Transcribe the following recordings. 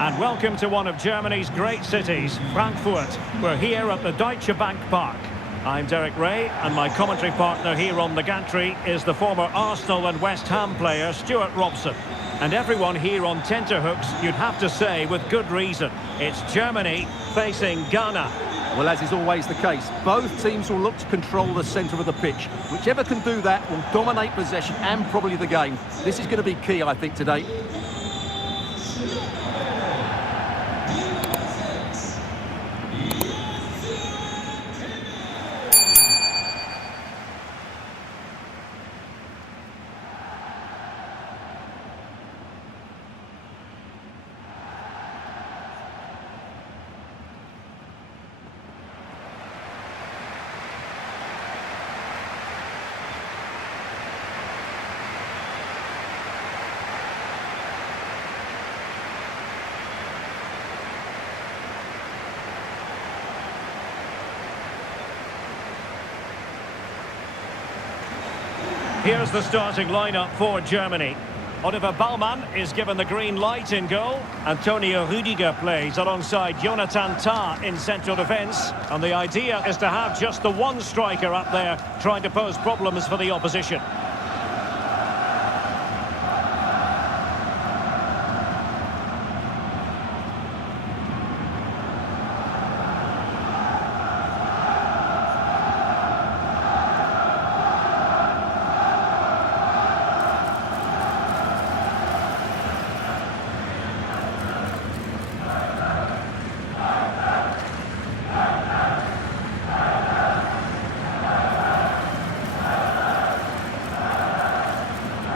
And welcome to one of Germany's great cities, Frankfurt. We're here at the Deutsche Bank Park. I'm Derek Ray, and my commentary partner here on the gantry is the former Arsenal and West Ham player Stuart Robson. And everyone here on tenterhooks, you'd have to say with good reason. It's Germany facing Ghana. Well, as is always the case, both teams will look to control the centre of the pitch. Whichever can do that will dominate possession and probably the game. This is going to be key, I think, today. Here's the starting lineup for Germany. Oliver Baumann is given the green light in goal. Antonio Rüdiger plays alongside Jonathan Tah in central defence. And the idea is to have just the one striker up there trying to pose problems for the opposition.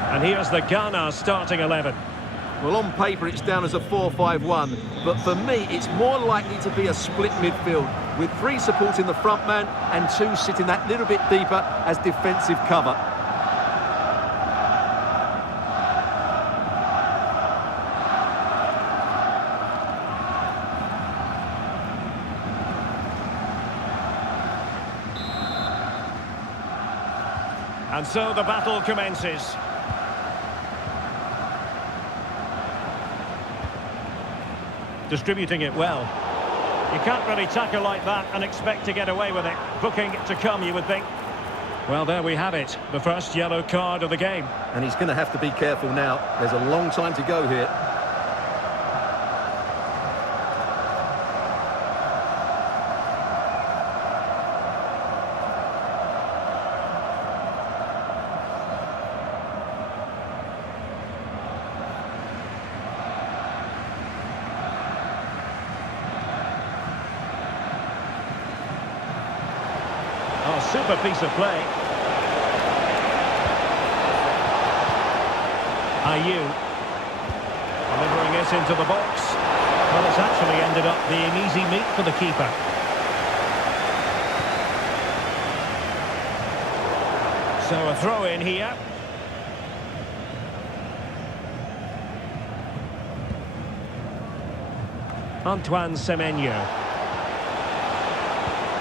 And here's the Ghana starting 11. Well, on paper, it's down as a 4-5-1. But for me, it's more likely to be a split midfield, with 3 supporting the front man and 2 sitting that little bit deeper as defensive cover. And so the battle commences. Distributing it well. You can't really tackle like that and expect to get away with it. Booking to come, you would think. Well, there we have it. The first yellow card of the game. And he's going to have to be careful now. There's a long time to go here. Oh, super piece of play. Ayew. Delivering it into the box. Well, it's actually ended up being easy meat for the keeper. So a throw in here. Antoine Semenyo.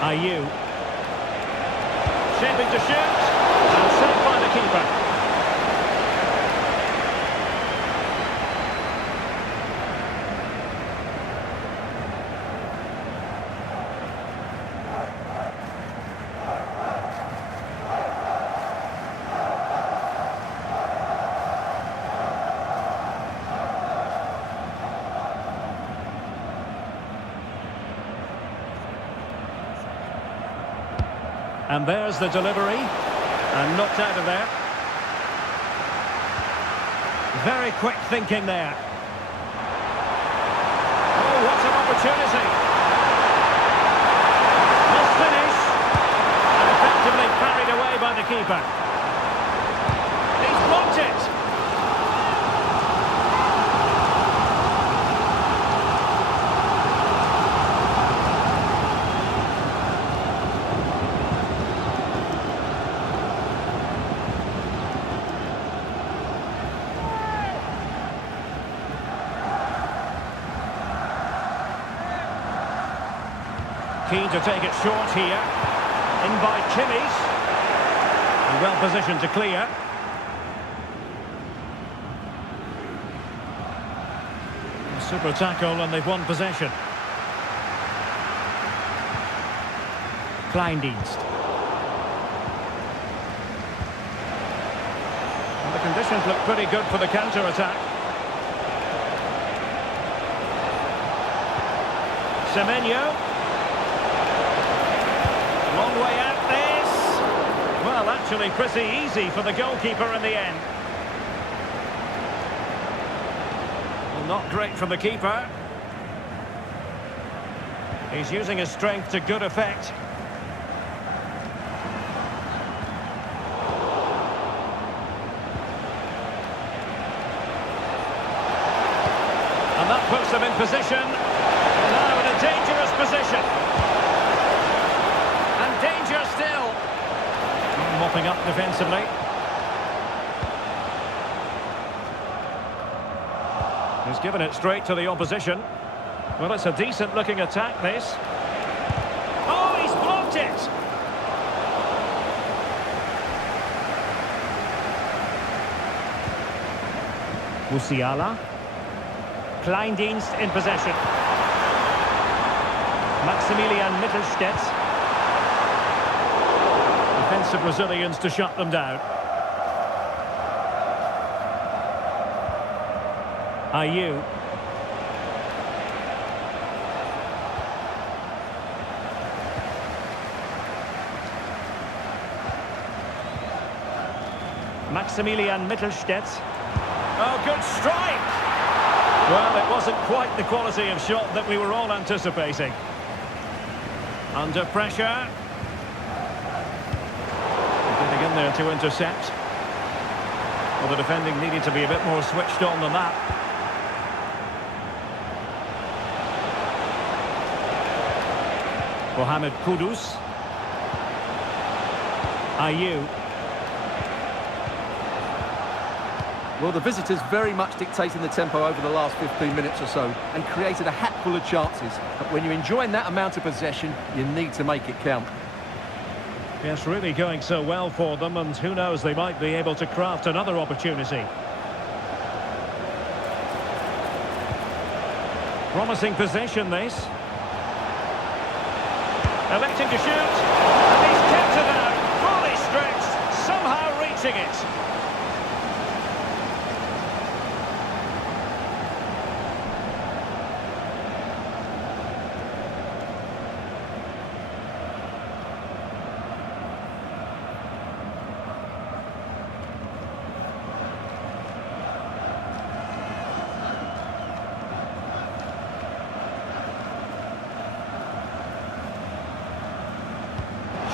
Ayew. Shaping to shoot, and saved by the keeper. And there's the delivery, and knocked out of there. Very quick thinking there. Oh, what an opportunity. Must finish. And effectively carried away by the keeper. He's blocked it. Keen to take it short here. In by Kimmich. And well positioned to clear. Super tackle and they've won possession. Kleindienst. And the conditions look pretty good for the counter-attack. Semenyo. Long way out this. Well, actually pretty easy for the goalkeeper in the end. Well, not great from the keeper. He's using his strength to good effect. And that puts them in position. Now in a dangerous position. And danger still. Mopping up defensively. He's given it straight to the opposition. Well, it's a decent looking attack, this. Oh, he's blocked it! Musiala. Kleindienst in possession. Maximilian Mittelstädt. Defensive Brazilians to shut them down. Ayew. Maximilian Mittelstädt. Oh, good strike! Well, it wasn't quite the quality of shot that we were all anticipating. Under pressure. Getting in there to intercept. Well, the defending needed to be a bit more switched on than that. Mohamed Kudus. Ayew. Well, the visitors very much dictating the tempo over the last 15 minutes or so and created a hatful of chances. But when you're enjoying that amount of possession, you need to make it count. Yes, really going so well for them, and who knows, they might be able to craft another opportunity. Promising possession, this. Electing to shoot. And he's kept it out. Fully stretched. Somehow reaching it.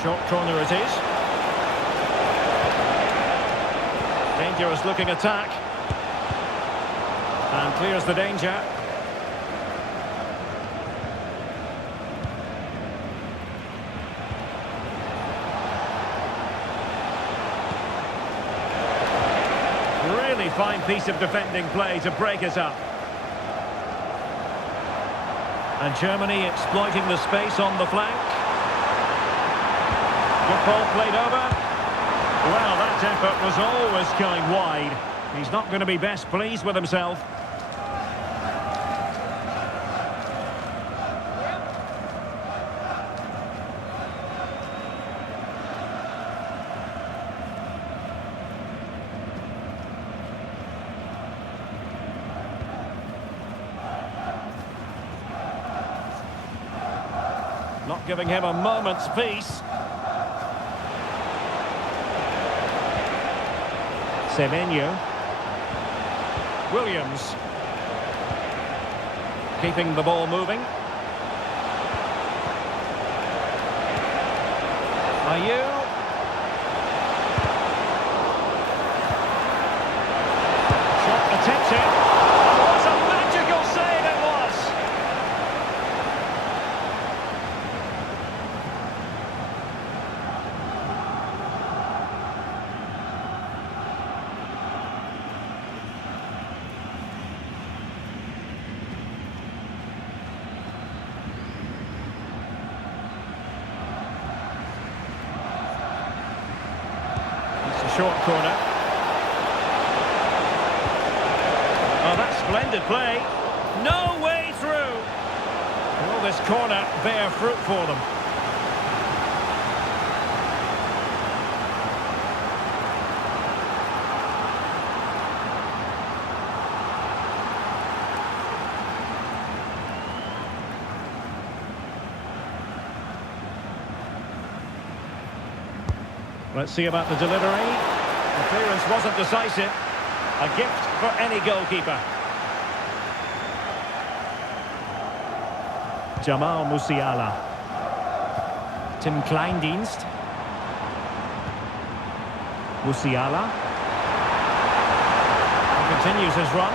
Short corner it is. Dangerous looking attack. And clears the danger. Really fine piece of defending play to break it up. And Germany exploiting the space on the flank. Good ball played over. Well, that effort was always going wide. He's not going to be best pleased with himself. Not giving him a moment's peace. Semenyo. Williams. Keeping the ball moving. Ayew. Shot attempted. And what a magical save it was! Short corner. Oh, that's splendid play. No way through. Will this corner bear fruit for them? Let's see about the delivery. The clearance wasn't decisive. A gift for any goalkeeper. Jamal Musiala. Tim Kleindienst. Musiala. He continues his run.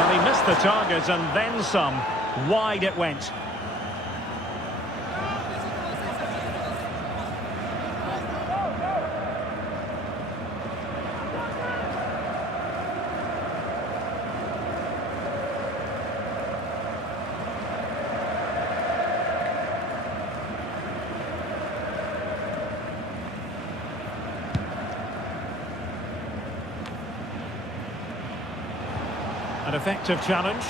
And he missed the target and then some. Wide it went. An effective challenge.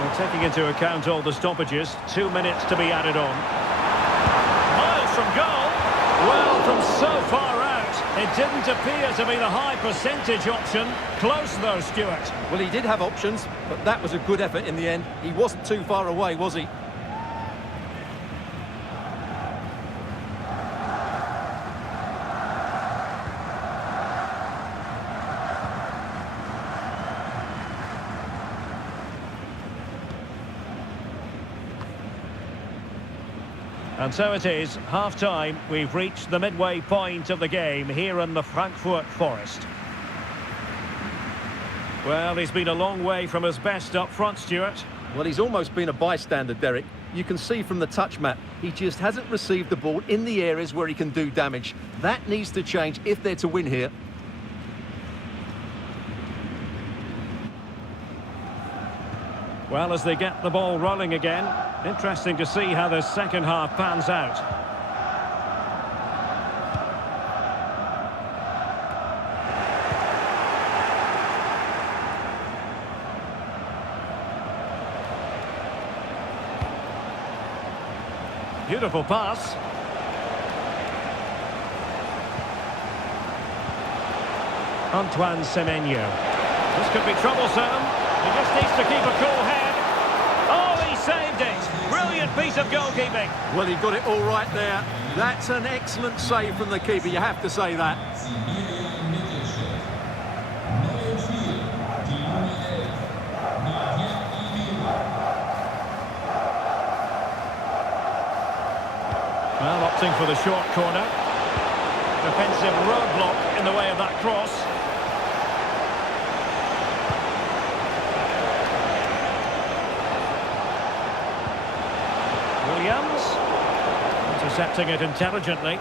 Well, taking into account all the stoppages, 2 minutes to be added on. Miles from goal. Well, from so far out, it didn't appear to be the high percentage option. Close though, Stuart. Well, he did have options, but that was a good effort in the end. He wasn't too far away, was he? And so it is, half-time. We've reached the midway point of the game here in the Frankfurt Forest. Well, he's been a long way from his best up front, Stuart. Well, he's almost been a bystander, Derek. You can see from the touch map, he just hasn't received the ball in the areas where he can do damage. That needs to change if they're to win here. Well, as they get the ball rolling again, interesting to see how the second half pans out. Beautiful pass. Antoine Semenyo. This could be troublesome. He just needs to keep a cool head. Oh, he saved it. Brilliant piece of goalkeeping. Well, he got it all right there. That's an excellent save from the keeper, you have to say that. Well, opting for the short corner. Defensive roadblock in the way of that cross. Williams, intercepting it intelligently.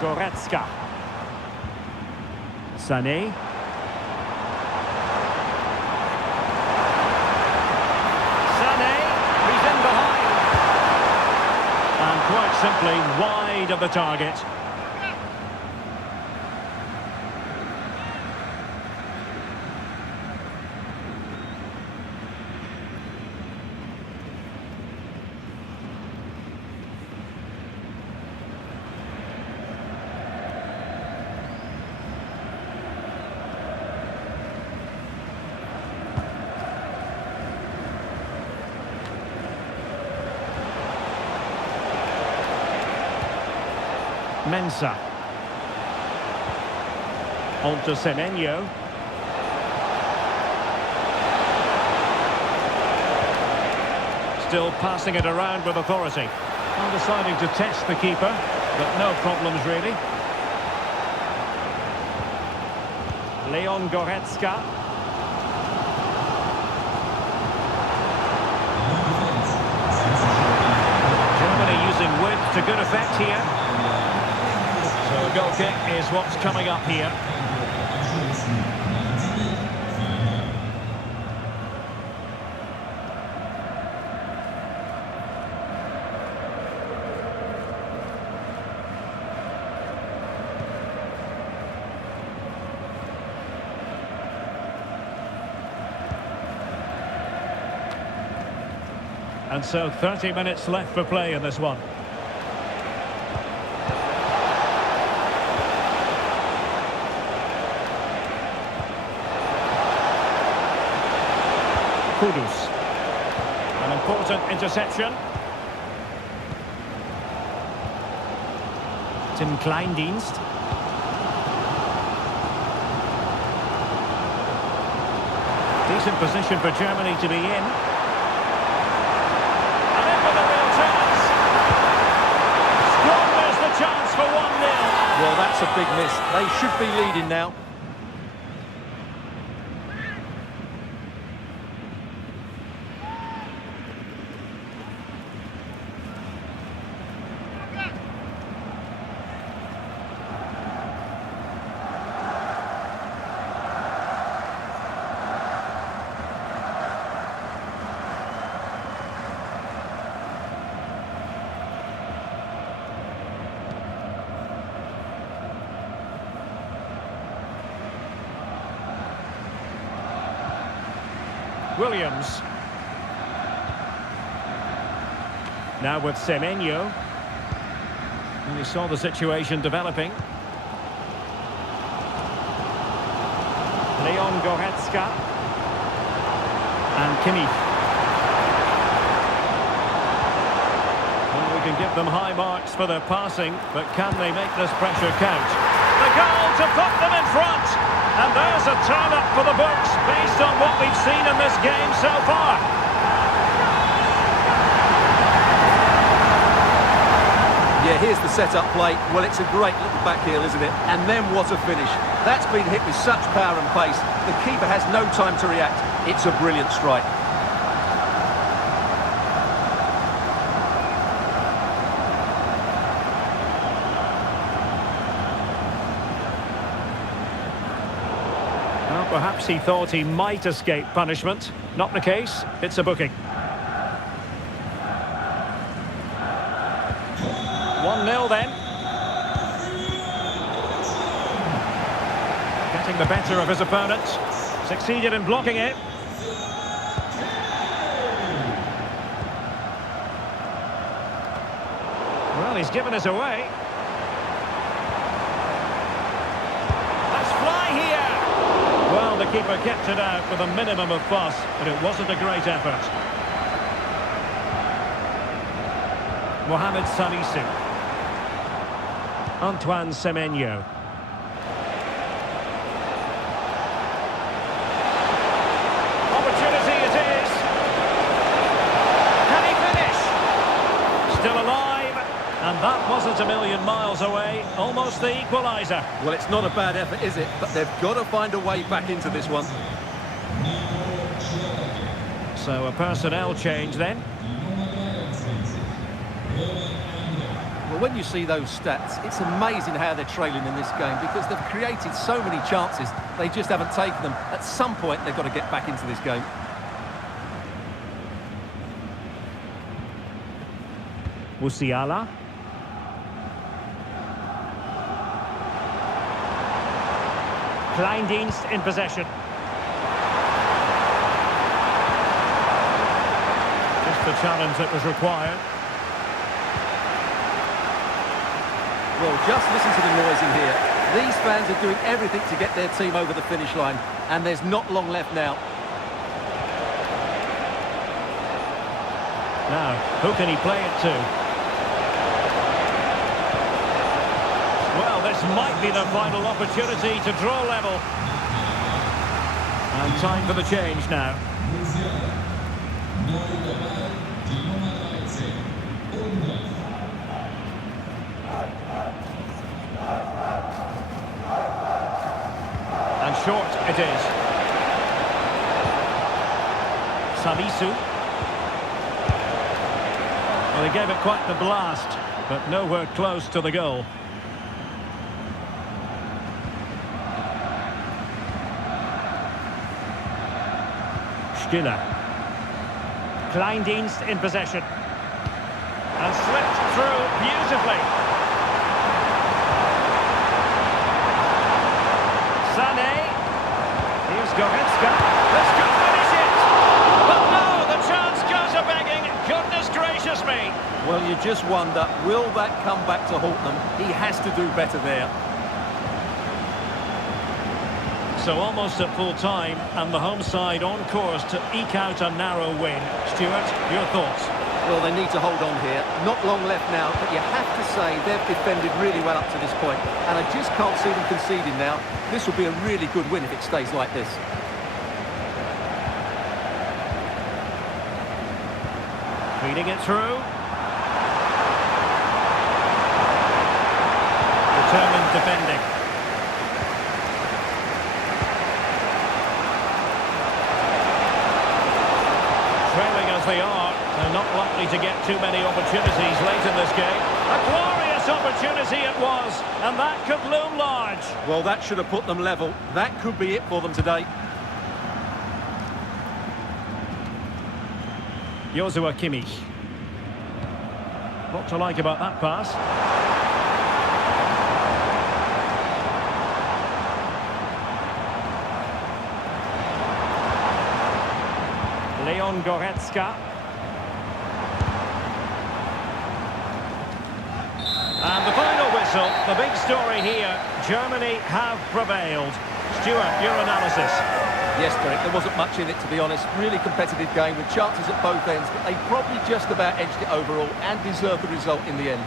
Goretzka. Sané. Sané, he's in behind. And quite simply wide of the target. Mensah. On to Semenyo. Still passing it around with authority. And deciding to test the keeper, but no problems really. Leon Goretzka. Germany using width to good effect here. So a goal kick is what's coming up here. And so 30 minutes left for play in this one. Kudus. An important interception. Tim Kleindienst. Decent position for Germany to be in. And in with a real chance. Squanders the chance for 1-0. Well, that's a big miss. They should be leading now. Williams. Now with Semenyo. And we saw the situation developing. Leon Goretzka. And Kimmich. Well, we can give them high marks for their passing, but can they make this pressure count? The goal to put them in front! And there's a turn-up for the books, based on what we've seen in this game so far. Yeah, here's the set-up play. Well, it's a great little back heel, isn't it? And then what a finish. That's been hit with such power and pace. The keeper has no time to react. It's a brilliant strike. Well, perhaps he thought he might escape punishment. Not the case. It's a booking. 1-0 then. Getting the better of his opponent. Succeeded in blocking it. Well, he's given us away. Let's fly here. Well, the keeper kept it out with a minimum of fuss, but it wasn't a great effort. Mohamed Salisu. Antoine Semenyo. Opportunity it is. Can he finish? Still alive. And that wasn't a million miles away. Almost the equaliser. Well, it's not a bad effort, is it? But they've got to find a way back into this one. So a personnel change then. Well, when you see those stats, it's amazing how they're trailing in this game because they've created so many chances, they just haven't taken them. At some point, they've got to get back into this game. Musiala. Kleindienst in possession. Just the challenge that was required. Well, just listen to the noise in here. These fans are doing everything to get their team over the finish line, and there's not long left now. Now, who can he play it to? Well, this might be the final opportunity to draw level. And time for the change now. And short it is. Salisu. Well, he gave it quite the blast, but nowhere close to the goal. Stiller. Kleindienst in possession. And slipped through beautifully. Sané. Here's Goretzka. This could finish it. But no, the chance goes a-begging. Good Well, you just wonder, will that come back to haunt them? He has to do better there. So almost at full time, and the home side on course to eke out a narrow win. Stuart, your thoughts? Well, they need to hold on here. Not long left now, but you have to say they've defended really well up to this point, and I just can't see them conceding now. This will be a really good win if it stays like this. Feeding it through. Determined defending. Trailing as they are, they're not likely to get too many opportunities late in this game. A glorious opportunity it was, and that could loom large. Well, that should have put them level. That could be it for them today. Joshua Kimmich. What to like about that pass? Leon Goretzka. And the final whistle, the big story here, Germany have prevailed. Stuart, your analysis. Yes, Derek, there wasn't much in it, to be honest. Really competitive game with chances at both ends, but they probably just about edged it overall and deserved the result in the end.